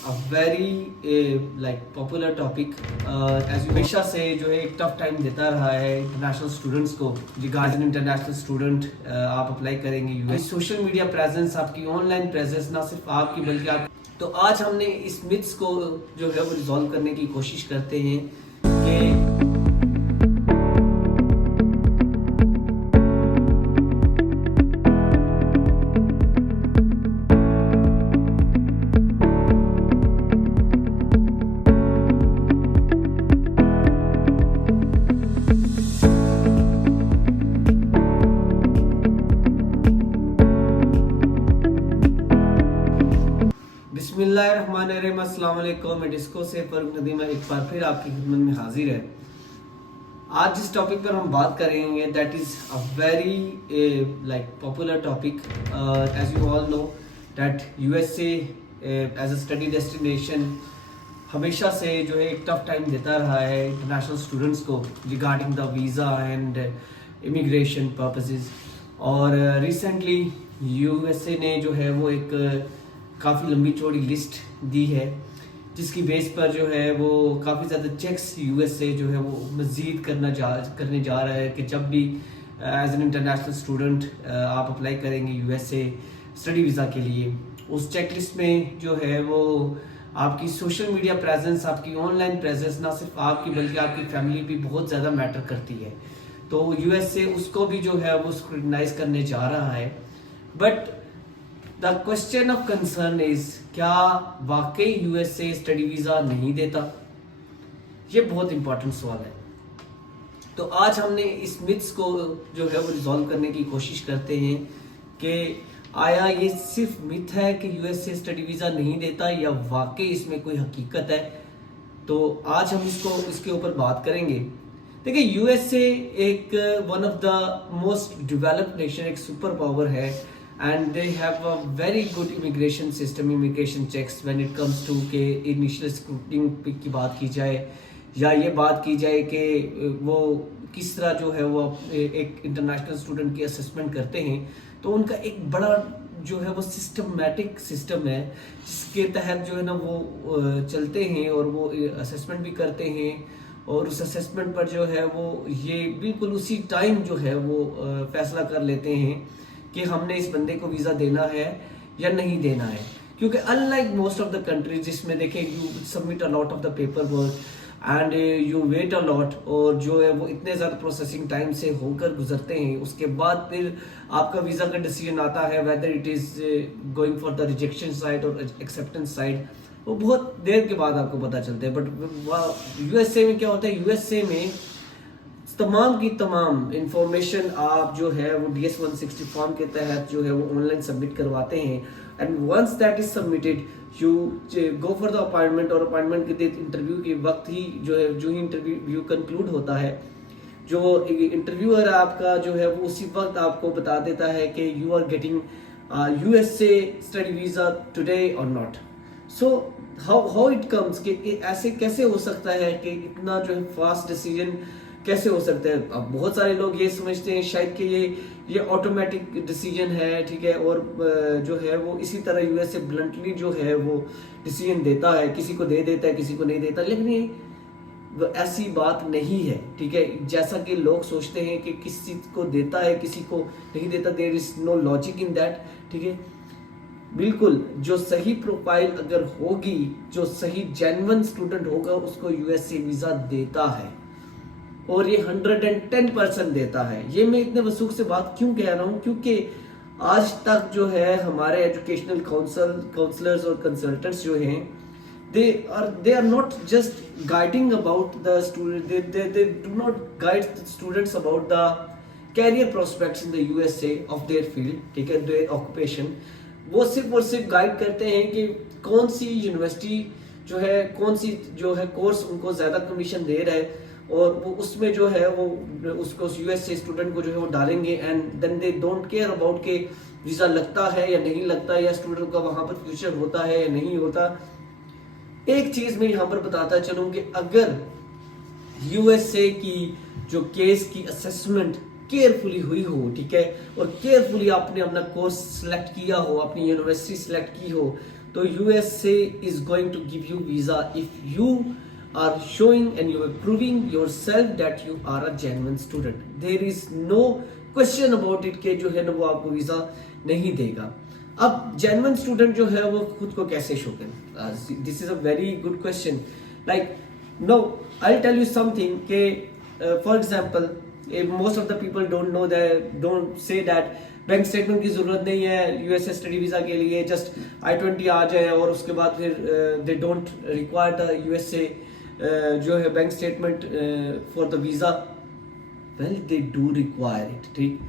अ very like popular topic as हमेशा से जो है एक टफ टाइम देता रहा है इंटरनेशनल स्टूडेंट्स को। रिगार्डिंग इंटरनेशनल स्टूडेंट आप अप्लाई करेंगे यूएस, सोशल मीडिया प्रेजेंस, आपकी ऑनलाइन प्रेजेंस ना सिर्फ आपकी बल्कि आप, तो आज हमने इस मिथ्स को जो है वो रिजॉल्व करने की कोशिश करते हैं कि बिस्मिल्लाहिर्रहमानिर्रहीम, अस्सलाम वालेकुम। डिस्को से फर्क नदीमा एक बार फिर आपकी खिदमत में हाजिर है। आज जिस टॉपिक पर हम बात करेंगे that is a very like popular topic. As you all know that USA as a study destination हमेशा से जो है एक टफ टाइम देता रहा है इंटरनेशनल स्टूडेंट्स को regarding the visa and immigration purposes. और रिसेंटली यूएसए ने जो है वो एक काफ़ी लंबी चौड़ी लिस्ट दी है जिसकी बेस पर जो है वो काफ़ी ज़्यादा चेक्स यूएसए जो है वो मज़ीद करने जा रहा है कि जब भी एज एन इंटरनेशनल स्टूडेंट आप अप्लाई करेंगे यूएसए स्टडी वीज़ा के लिए, उस चेक लिस्ट में जो है वो आपकी सोशल मीडिया प्रेजेंस, आपकी ऑनलाइन प्रेजेंस ना सिर्फ आपकी बल्कि आपकी फैमिली भी बहुत ज़्यादा मैटर करती है। तो यूएसए उसको भी जो है वो स्क्रूटनाइज करने जा रहा है। But the question of concern is, क्या वाकई यूएसए स्टडी वीजा नहीं देता? ये बहुत इंपॉर्टेंट सवाल है। तो आज हमने इस मिथ्स को जो है वो रिजॉल्व करने की कोशिश करते हैं कि आया ये सिर्फ मिथ है कि यूएसए स्टडी वीजा नहीं देता या वाकई इसमें कोई हकीकत है। तो आज हम इसके ऊपर बात करेंगे। देखिए, यूएसए एक one of the most developed nation, एक सुपर पावर है and they have a very good immigration system, immigration checks when it comes to के initial scrutiny की बात की जाए या ये बात की जाए कि वो किस तरह जो है वो एक इंटरनेशनल स्टूडेंट की असेसमेंट करते हैं, तो उनका एक बड़ा जो है वो सिस्टमैटिक सिस्टम है जिसके तहत जो है ना वो चलते हैं और वो असेसमेंट भी करते हैं। और उस असेसमेंट पर जो है वो ये बिल्कुल उसी टाइम जो है वो फैसला कर लेते हैं कि हमने इस बंदे को वीज़ा देना है या नहीं देना है। क्योंकि unlike most of the countries जिसमें देखें you submit a lot of the paperwork and you wait a lot, और जो है वो इतने ज़्यादा प्रोसेसिंग टाइम से होकर गुजरते हैं, उसके बाद फिर आपका वीज़ा का डिसीजन आता है whether it is going for the rejection side और एक्सेप्टेंस साइड, वो बहुत देर के बाद आपको पता चलता है। बट यूएसए में क्या होता है, यूएसए में तमाम की तमाम इंफॉर्मेशन आप जो है वो DS 160 फॉर्म के तहत जो है वो ऑनलाइन सबमिट करवाते हैं। And once that is submitted you go for the appointment, और अपॉइंटमेंट के इंटरव्यू के वक्त ही जो है जो ही इंटरव्यू कंक्लूड होता है, जो इंटरव्यूअर आपका जो है वो उसी वक्त आपको बता देता है कि you are getting USA study visa today और not. So how it comes कि ऐसे कैसे हो सकता है कि इतना जो है फास्ट डिसीजन कैसे हो सकता है? अब बहुत सारे लोग ये समझते हैं शायद कि ये ऑटोमेटिक डिसीजन है, ठीक है, और जो है वो इसी तरह यूएसए ब्लंटली जो है वो डिसीजन देता है, किसी को दे देता है किसी को नहीं देता, लेकिन ये ऐसी बात नहीं है, ठीक है। जैसा कि लोग सोचते हैं कि किसी को देता है किसी को नहीं देता, there is no logic in that, ठीक है। बिल्कुल जो सही प्रोफाइल अगर होगी, जो सही जेन्युइन स्टूडेंट होगा, उसको यूएसए वीजा देता है और ये 110% देता है। ये मैं इतने वसूख से बात क्यों कह रहा हूँ, क्योंकि आज तक जो है हमारे एजुकेशनल काउंसलर्स और कंसल्टेंट्स जो हैं they are not just guiding about the student, they do not guide the students about the career prospects in the USA of their field, ठीक है, their occupation। वो सिर्फ और सिर्फ गाइड करते हैं कि कौन सी यूनिवर्सिटी जो है, कौन सी जो है कोर्स उनको ज़्यादा कमीशन दे रहा है, और वो उसमें जो है वो उसको यूएसए स्टूडेंट को जो है वो डालेंगे। And then they don't care about के वीज़ा लगता है या नहीं लगता, या स्टूडेंट का वहाँ पर फ्यूचर होता है या नहीं होता। एक चीज़ मैं यहाँ पर बताता चलूँ कि अगर यूएसए की जो केस की असेसमेंट केयरफुली हुई हो, ठीक है, और केयरफुली आपने अपना कोर्स सिलेक्ट किया हो, अपनी यूनिवर्सिटी सिलेक्ट की हो, तो USA is going to give you visa if you are showing and you are proving yourself that you are a genuine student. There is no question about it कि जो है ना वो आपको वीजा नहीं देगा. अब genuine student जो है वो खुद को कैसे शो करें? This is a very good question. Like no, I'll tell you something कि for example, most of the people don't say that bank statement की जरूरत नहीं है यूएसए स्टडी वीजा के लिए, जस्ट I-20 आ जाए और उसके बाद फिर they don't require the USA जो है bank statement for the visa. Well they do require it. ठीक,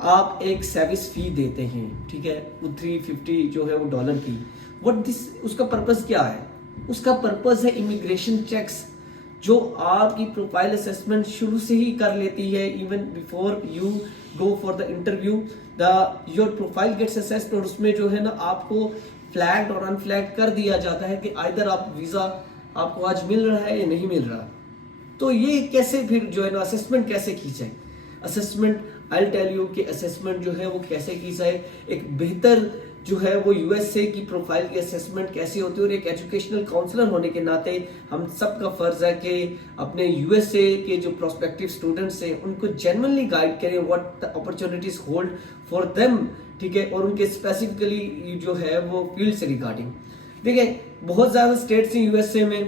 आप एक सर्विस फी देते हैं, ठीक है, वो 350 जो है वो डॉलर की. व्हाट दिस, उसका पर्पस क्या है? उसका पर्पस है इमिग्रेशन चेक्स, जो आपकी प्रोफाइल असेसमेंट शुरू से ही कर लेती है. Even before you go for the interview your profile gets assessed, और उसमें जो है ना आपको फ्लैग्ड और अनफ्लैग्ड कर दिया जाता है कि आइदर आप वीजा आपको आज मिल रहा है या नहीं मिल रहा. तो ये कैसे फिर जो है ना असेसमेंट कैसे की जाए? Assessment I will tell you कि असेसमेंट जो है वो कैसे की जाए. एक बेहतर जो है वो यूएसए की प्रोफाइल की असेसमेंट कैसे होती है, और एक एजुकेशनल काउंसलर होने के नाते हम सबका फर्ज है कि अपने यूएसए के जो प्रोस्पेक्टिव स्टूडेंट्स हैं उनको जेन्युइनली गाइड करें what the opportunities hold for them. ठीक है, और उनके स्पेसिफिकली जो है वो फील्ड से रिगार्डिंग. देखिए बहुत ज्यादा स्टेट्स हैं यूएसए में.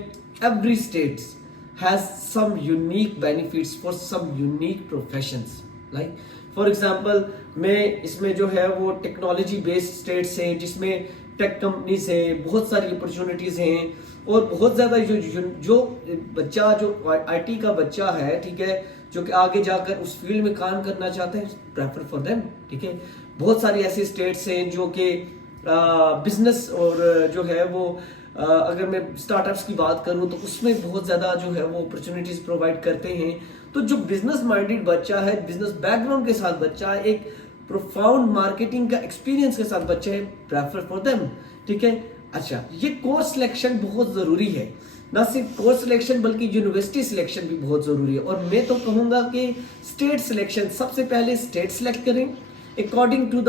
Every states has some unique benefits for some unique professions. Like for example में इसमें जो है वो टेक्नोलॉजी बेस्ड स्टेट्स हैं जिसमें टेक कंपनीज हैं, बहुत सारी अपॉर्चुनिटीज हैं, और बहुत ज्यादा जो बच्चा जो आईटी का बच्चा है, ठीक है, जो कि आगे जाकर उस फील्ड में काम करना चाहते हैं, प्रेफर फॉर देम. ठीक है, बहुत सारी ऐसी स्टेट्स हैं जो कि बिजनेस और जो है वो अगर मैं स्टार्टअप्स की बात करूं तो उसमें बहुत ज्यादा जो है वो अपॉर्चुनिटीज प्रोवाइड करते हैं. तो जो बिजनेस माइंडेड बच्चा है, बिजनेस बैकग्राउंड के साथ बच्चा है, एक प्रोफाउंड मार्केटिंग का एक्सपीरियंस के साथ बच्चे हैं, प्रेफर फॉर देम. ठीक है, अच्छा, ये कोर्स सिलेक्शन बहुत जरूरी है. ना सिर्फ कोर्स सिलेक्शन बल्कि यूनिवर्सिटी सिलेक्शन भी बहुत जरूरी है. और मैं तो कहूंगा कि स्टेट सिलेक्शन, सबसे पहले स्टेट सिलेक्ट करें according to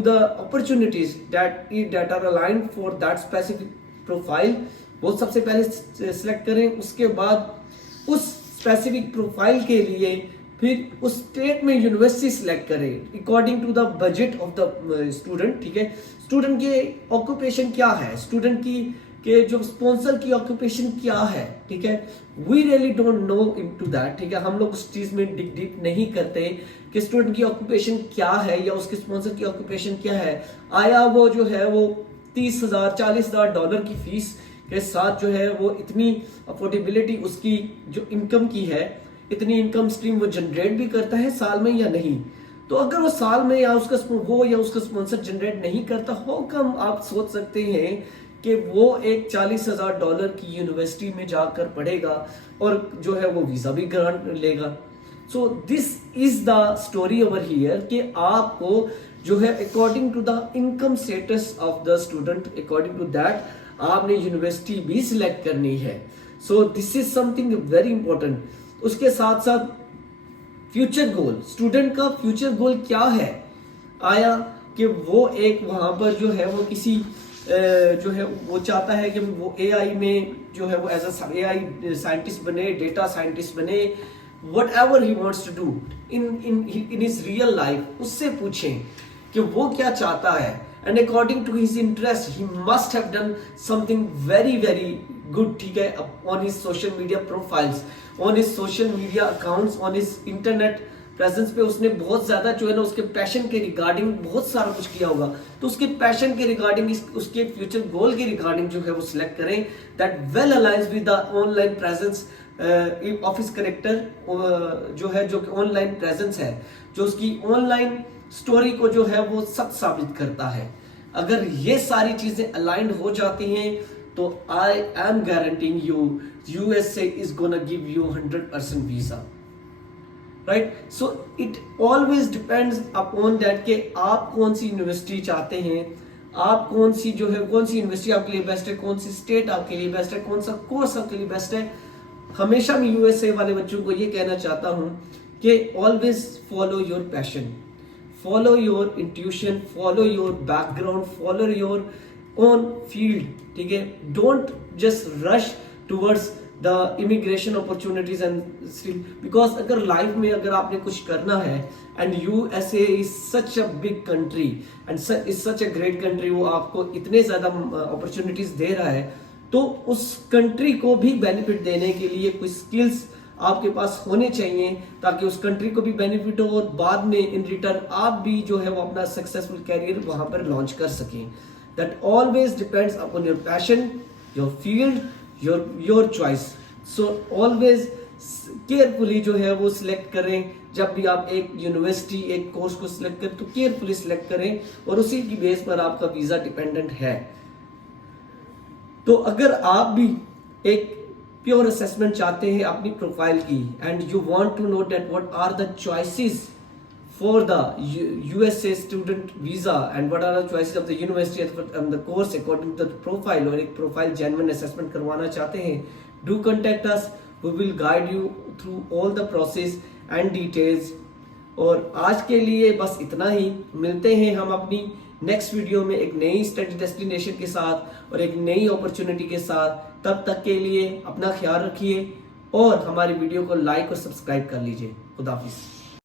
the opportunities that are aligned for that specific profile. वो सबसे पहले सिलेक्ट करें. उसके बाद उस स्पेसिफिक प्रोफाइल के लिए फिर उस स्टेट में यूनिवर्सिटी सिलेक्ट करें according to the budget of the student. ठीक है, स्टूडेंट के ऑक्यूपेशन क्या है, स्टूडेंट की के जो स्पॉन्सर की ऑक्यूपेशन क्या है. ठीक है, we really don't know into that. ठीक है, हम लोग उस चीज में डिग डीप नहीं करते कि स्टूडेंट की ऑक्यूपेशन क्या है या उसके स्पॉन्सर की ऑक्यूपेशन क्या है. आया वो जो है वो 30,000 40,000 डॉलर की फीस के साथ जो है वो इतनी अफोर्डेबिलिटी उसकी जो इनकम की है, इतनी इनकम स्ट्रीम वो जनरेट भी करता है साल में या नहीं. तो अगर वो साल में या उसका स्पॉन्सर जनरेट नहीं करता, हो कम आप सोच सकते हैं कि वो एक 40,000 डॉलर की यूनिवर्सिटी में जाकर पढ़ेगा और जो है वो वीजा भी ग्रांट लेगा. So this is the story over here कि आपको जो है according to the income status of the student, according to that आपने यूनिवर्सिटी भी सिलेक्ट करनी है. So this is something very important. उसके साथ साथ फ्यूचर गोल, स्टूडेंट का फ्यूचर गोल क्या है. आया कि वो एक वहां पर जो है वो किसी जो है वो चाहता है कि वो एआई में जो है वो एज अ एआई साइंटिस्ट बने, डेटा साइंटिस्ट बने, whatever he wants to do in his real life. उससे पूछें कि वो क्या चाहता है, and according to his interest he must have done something very very good. ठीक है, on his social media profiles, on his social media accounts, on his internet presence पे उसने बहुत ज्यादा जो है ना उसके पैशन के रिगार्डिंग बहुत सारा कुछ किया होगा. तो उसके पैशन के रिगार्डिंग, उसके फ्यूचर गोल के रिगार्डिंग जो है वो सिलेक्ट करें that well aligns with the online presence office character जो है, जो कि ऑनलाइन प्रेजेंस है, जो उसकी ऑनलाइन स्टोरी को जो है वो सच साबित करता है. अगर ये सारी चीजें अलाइंड हो जाती हैं तो I am guaranteeing you USA is gonna give you 100% visa. Right, so it always depends upon that कि आप कौन सी यूनिवर्सिटी चाहते हैं, आप कौन सी जो है कौन सी यूनिवर्सिटी आपके लिए बेस्ट है, कौन सी स्टेट आपके लिए बेस्ट है, कौन सा कोर्स आपके लिए बेस्ट है. हमेशा मैं यूएसए वाले बच्चों को ये कहना चाहता हूं कि always follow your passion, follow your intuition, follow your background, follow your own field, ठीक है। Don't just rush towards the immigration opportunities and still, because अगर लाइफ में अगर आपने कुछ करना है and USA is such a big country and is such a great country, वो आपको इतने ज्यादा अपॉर्चुनिटीज दे रहा है, तो उस कंट्री को भी बेनिफिट देने के लिए कुछ स्किल्स आपके पास होने चाहिए ताकि उस कंट्री को भी बेनिफिट हो और बाद में इन रिटर्न आप भी जो है वो अपना सक्सेसफुल कैरियर वहां पर लॉन्च कर सकें। That always depends upon your passion, your field, your choice. So always carefully जो है वो सिलेक्ट करें। जब भी आप एक यूनिवर्सिटी एक कोर्स को सिलेक्ट करें तो केयरफुली सिलेक्ट करें और उसी की बेस पर आपका वीजा डिपेंडेंट है। तो अगर आप भी एक प्योर असेसमेंट चाहते हैं अपनी प्रोफाइल की and you want to know that what are the choices for the USA student visa and what are the choices of the university and the course according to the profile, और एक profile genuine assessment करवाना चाहते हैं, do contact us, we will guide you through all the process and details। और आज के लिए बस इतना ही, मिलते हैं हम अपनी नेक्स्ट वीडियो में एक नई स्टडी डेस्टिनेशन के साथ और एक नई अपॉर्चुनिटी के साथ। तब तक के लिए अपना ख्याल रखिए और हमारी वीडियो को लाइक और सब्सक्राइब कर लीजिए। खुदा हाफिज़।